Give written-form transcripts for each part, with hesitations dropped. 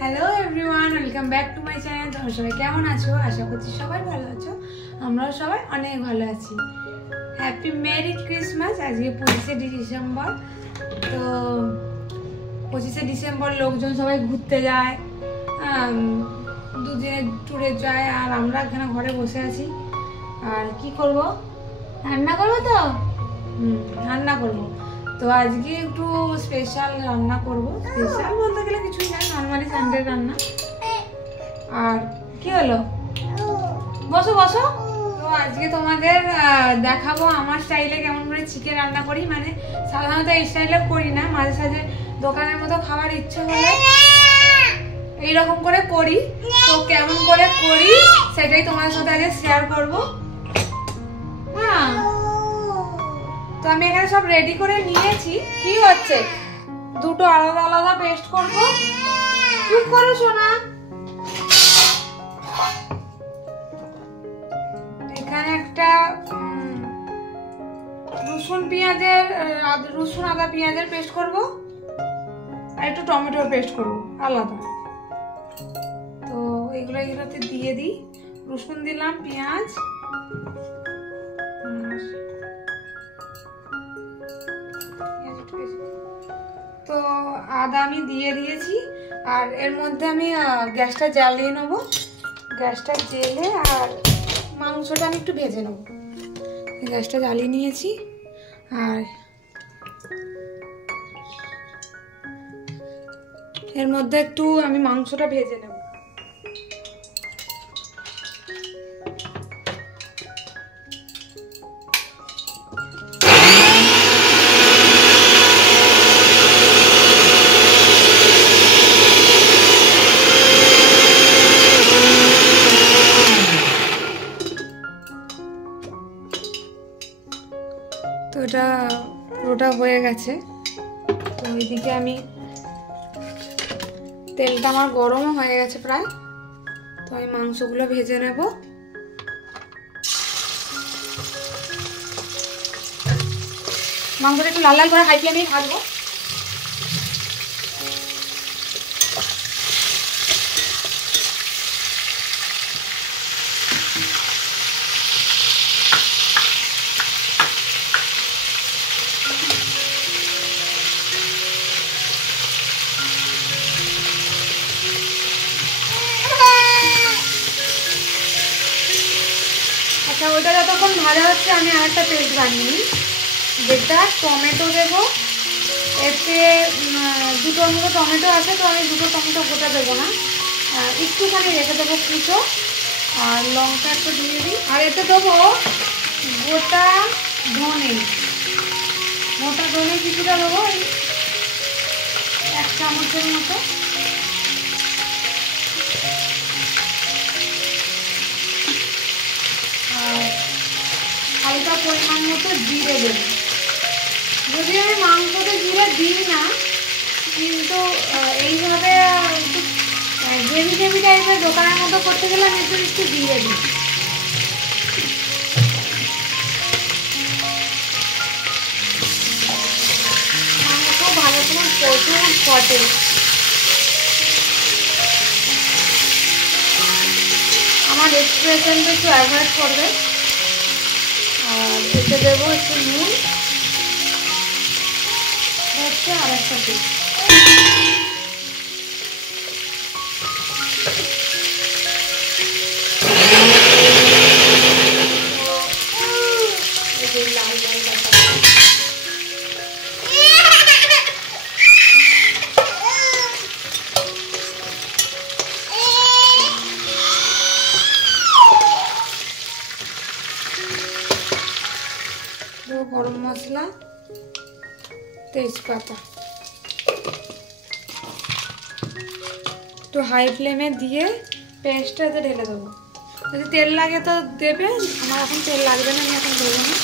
Hello everyone, welcome back to my channel. তোমরা সবাই কেমন আছো? আশা করছি সবাই ভালো আছো। আমরাও সবাই অনেক ভালো আছি। Happy merry Christmas. আজকে 25শে ডিসেম্বর। তো 25শে ডিসেম্বর লোকজন সবাই ঘুরতে যায়, দুদিনের ট্যুরে যায়, আর আমরা এখানে ঘরে বসে আছি। আর কি করব, রান্না করবো তো রান্না করবো। তো আজকে একটু স্পেশাল রান্না করব। স্পেশাল বলতে গেলে কিছুই না, নর্মালি সানডে রান্না। আর কি হলো, বসো বসো। তো আজকে তোমাদের দেখাবো আমার স্টাইলে কেমন করে চিকেন রান্না করি। মানে সাধারণত এই স্টাইলে করি না, মাঝে সাঝে দোকানের মতো খাবার ইচ্ছে হলে এইরকম করে করি। তো কেমন করে করি সেটাই তোমাদের সাথে আজকে শেয়ার করবো। হ্যাঁ, তো আমি এখানে সব রেডি করে নিয়েছি। কি হচ্ছে, দুটো আলাদা আলাদা পেস্ট করব। চুপ করো সোনা। এখানে একটা রসুন আদা পেঁয়াজের পেস্ট করব, আর একটু টমেটোর পেস্ট করব আলাদা। তো এগুলোতে দিয়ে দিই। রসুন দিলাম, পেঁয়াজ, তো আদা আমি দিয়ে দিয়েছি। আর এর মধ্যে আমি গ্যাসটা জ্বালিয়ে নেব। গ্যাসটা জেলে আর মাংসটা আমি একটু ভেজে নেব। গ্যাসটা জ্বালিয়ে নিয়েছি, আর এর মধ্যে একটু আমি মাংসটা ভেজে নেব। তো এটা পুরোটা হয়ে গেছে। তো ওইদিকে আমি তেলটা আমার গরমও হয়ে গেছে প্রায়। তো আমি মাংসগুলো ভেজে নেব। মাংসটা একটু লাল লাল করে হাই ফ্লেমে ভাজবো। আচ্ছা, ওটা যতক্ষণ ভাজা হচ্ছে আমি আরেকটা পেস্ট বানিয়ে নিই, যেটা টমেটো দেবো। এতে দুটোর মতো টমেটো আছে, তো আমি দুটো টমেটো গোটা দেবো না, একটুখানি রেখে দেবো কুচো। আর লঙ্কা একটু দিয়ে দিই। আর এতে দেবো গোটা ধনে। গোটা ধনে কিছুটা দেবো, 1 চামচের মতো। আর হালকা পরিমাণ মতো জিরে দেবো। যদি আমি মাংসতে জিরে দিই না, কিন্তু এইভাবে একটু গ্রেভি গ্রেভি টাইপের দোকানের মতো করতে গেলে আমি একটু জিরে দিই। মাংস ভালো করে প্রচুর ফটে। আমার এক্সপ্রেশনটা একটু অ্যাভয়েড করবে। আর এতে দেবো একটু নুন, হচ্ছে আর একটা দিই। লাল লাল গরম মশলা, তেজপাতা একটু হাই ফ্লেমে দিয়ে পেস্টটাতে ঢেলে দেবো। যদি তেল লাগে তো দেবে, আমার এখন তেল লাগবে না, আমি এখন দেবো না।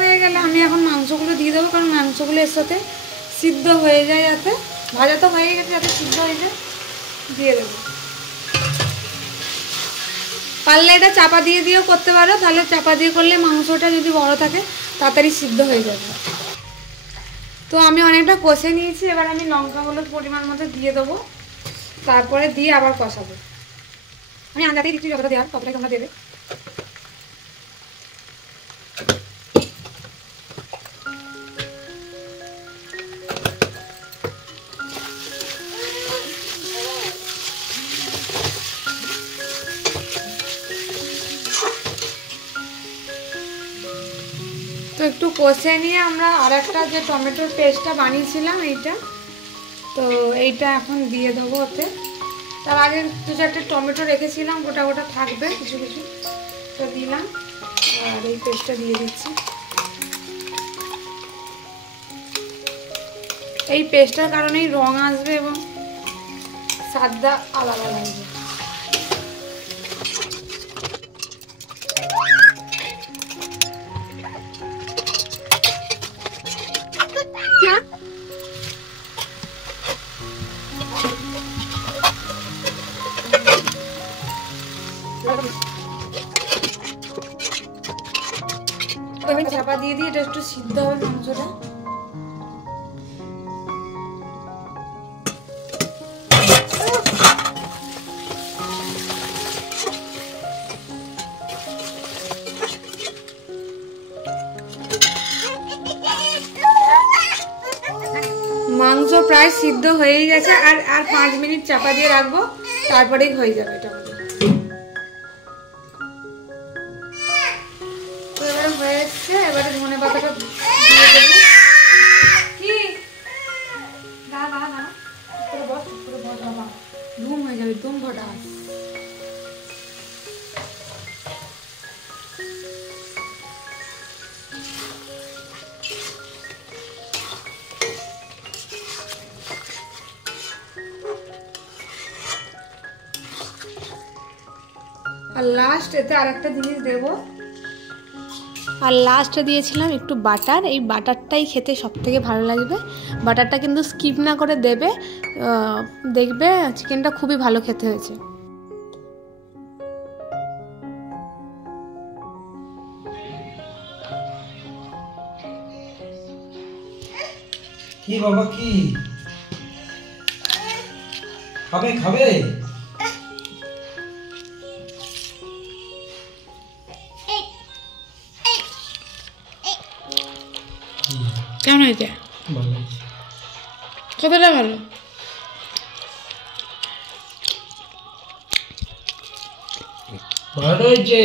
হয়ে গেলে আমি এখন মাংসগুলো দিয়ে দেবো, কারণ মাংসগুলো এর সাথে সিদ্ধ হয়ে যায়, যাতে ভাজা তো হয়ে গেছে, যাতে সিদ্ধ হয়ে যায় দিয়ে দেবো। পারলে এটা চাপা দিয়ে দিয়েও করতে পারো, তাহলে চাপা দিয়ে করলে মাংসটা যদি বড় থাকে তাড়াতাড়ি সিদ্ধ হয়ে যাবে। তো আমি অনেকটা কষে নিয়েছি, এবার আমি লঙ্কা হলুদ পরিমাণ মতো দিয়ে দেবো, তারপরে দিয়ে আবার কষাবো। আমি আন্দাজেই দিচ্ছি, যতটা দেওয়ার ততটাই তোমরা দেবে। তো একটু কষে নিয়ে আমরা আর একটা যে টমেটোর পেস্টটা বানিয়েছিলাম তো এইটা এখন দিয়ে দেবো ওতে। তার আগে দু চারটে টমেটো রেখেছিলাম, গোটা গোটা থাকবে কিছু কিছু, তো দিলাম। আর এই পেস্টটা দিয়ে দিচ্ছি। এই পেস্টটার কারণেই রং আসবে এবং স্বাদটা আলাদা লাগবে। চাপা দিয়ে দিয়ে এটা একটু সিদ্ধ হবে মাংসটা। মাংস প্রায় সিদ্ধ হয়েই গেছে, আর 5 মিনিট চাপা দিয়ে রাখবো, তারপরেই হয়ে যাবে এটা। তো এবারে হয়ে এসছে, এবারে ধনে পাতাটা দিয়ে দেবো। কি দাঁড়া দাঁড়া দাঁড়া, বস বাবা, ধুম হয়ে যাবে, ধুম ভটা। আর লাস্ট এতে আরেকটা জিনিস দেবো, আর লাস্টে দিয়েছিলাম একটু বাটার। এই বাটারটাই খেতে সবথেকে ভালো লাগবে। বাটারটা কিন্তু স্কিপ না করে দেবে, দেখবে চিকেনটা খুবই ভালো খেতে হয়েছে। কি বাবা, কি খাবে খাবে? কেমন হয়েছে? ভালো। কতটা ভালো? ভালো হয়েছে।